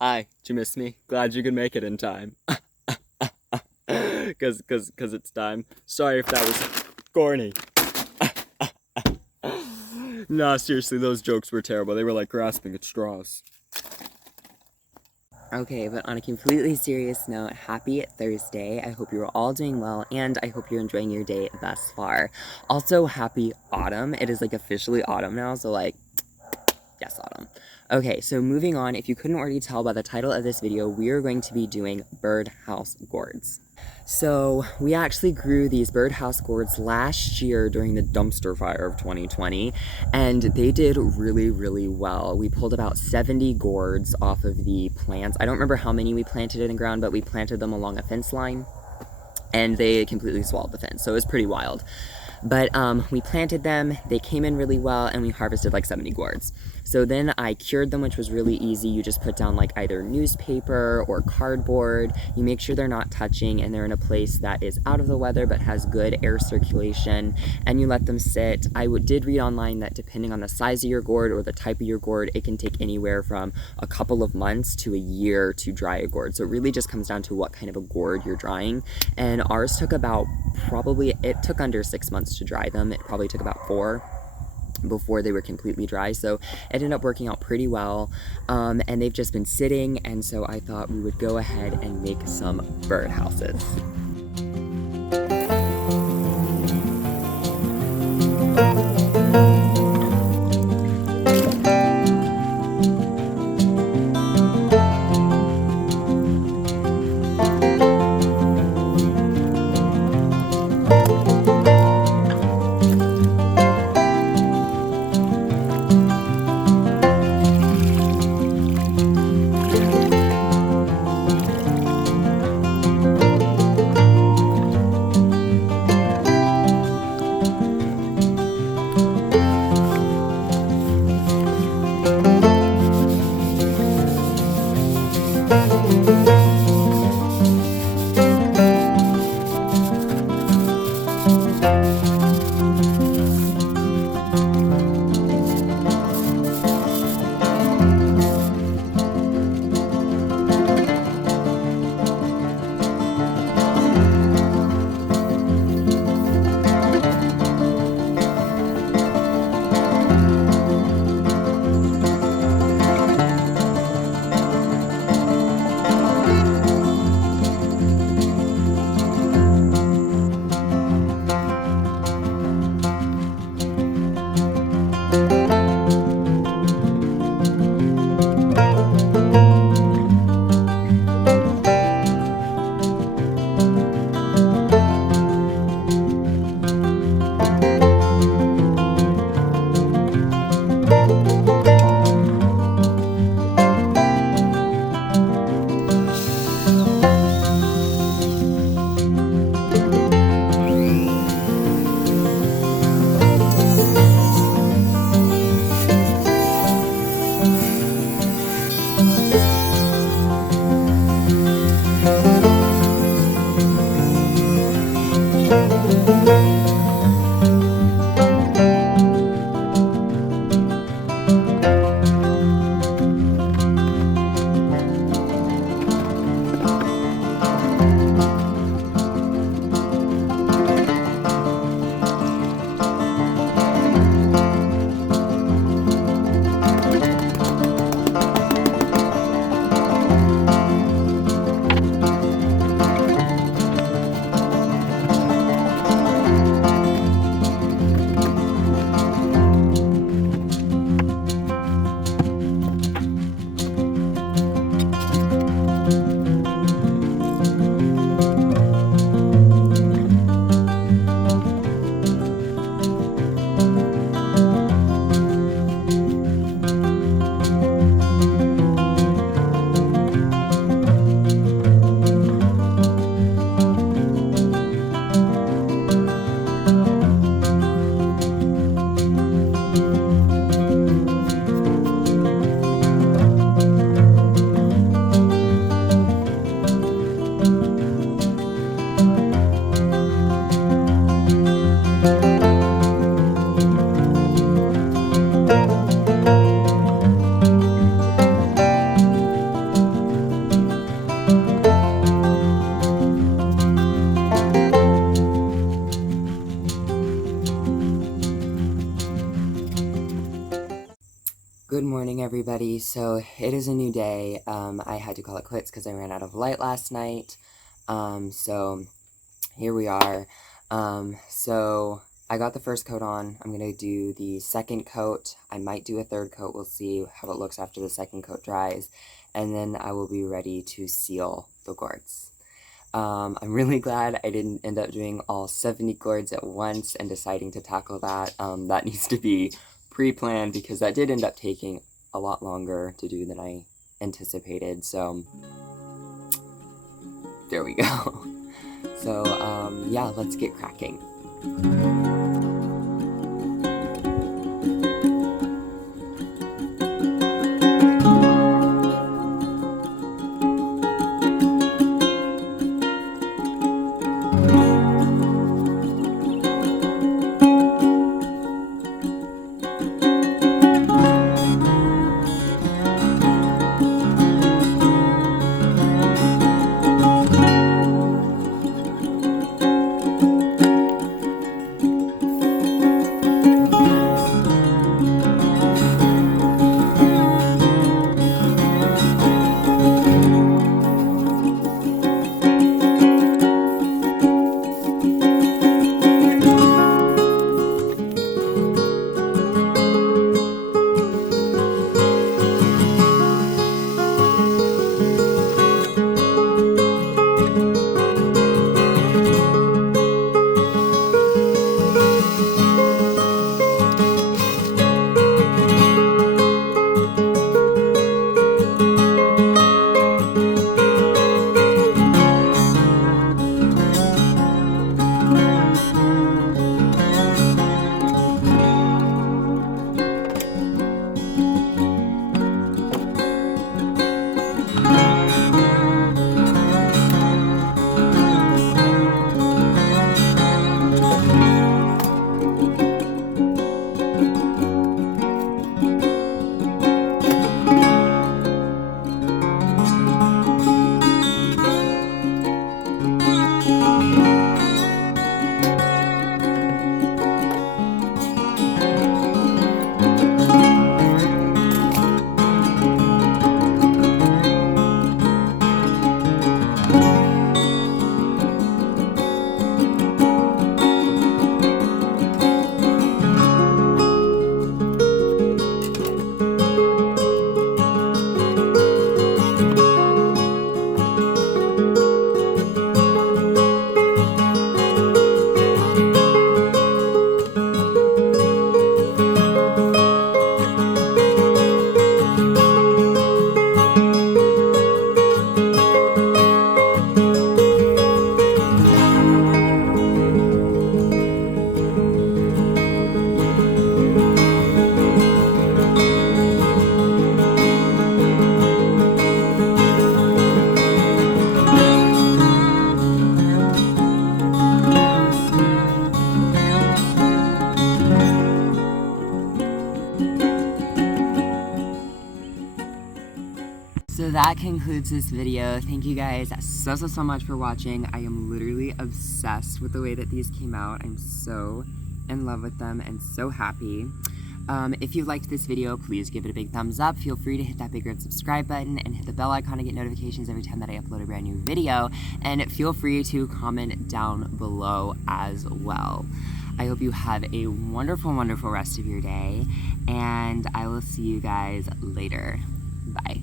Hi, did you miss me? Glad you could make it in time. Cause it's time. Sorry if that was corny. Nah, seriously, those jokes were terrible. They were like grasping at straws. Okay, but on a completely serious note, happy Thursday. I hope you're all doing well, and I hope you're enjoying your day thus far. Also, happy autumn. It is like officially autumn now, so like, yes, autumn. Okay, so moving on, if you couldn't already tell by the title of this video, we are going to be doing birdhouse gourds. So we actually grew these birdhouse gourds last year during the dumpster fire of 2020, and they did really, really well. We pulled about 70 gourds off of the plants. I don't remember how many we planted in the ground, but we planted them along a fence line, and they completely swallowed the fence, so it was pretty wild. But we planted them, they came in really well, and we harvested like 70 gourds. So then I cured them, which was really easy. You just put down like either newspaper or cardboard. You make sure they're not touching and they're in a place that is out of the weather but has good air circulation, and you let them sit. I did read online that depending on the size of your gourd or the type of your gourd, it can take anywhere from a couple of months to a year to dry a gourd. So it really just comes down to what kind of a gourd you're drying. And ours took about it took under 6 months to dry them. It probably took about 4 before they were completely dry, so it ended up working out pretty well. And they've just been sitting, and so I thought we would go ahead and make some birdhouses. everybody. So it is a new day. I had to call it quits because I ran out of light last night. So here we are. So I got the first coat on. I'm going to do the second coat. I might do a third coat. We'll see how it looks after the second coat dries. And then I will be ready to seal the gourds. I'm really glad I didn't end up doing all 70 gourds at once and deciding to tackle that. That needs to be pre-planned because that did end up taking a lot longer to do than I anticipated. So there we go. So yeah, let's get cracking. So that concludes this video. Thank you guys so much for watching. I am literally obsessed with the way that these came out. I'm so in love with them and so happy. If you liked this video, please give it a big thumbs up. Feel free to hit that big red subscribe button and hit the bell icon to get notifications every time that I upload a brand new video. And feel free to comment down below as well. I hope you have a wonderful rest of your day, and I will see you guys later. Bye.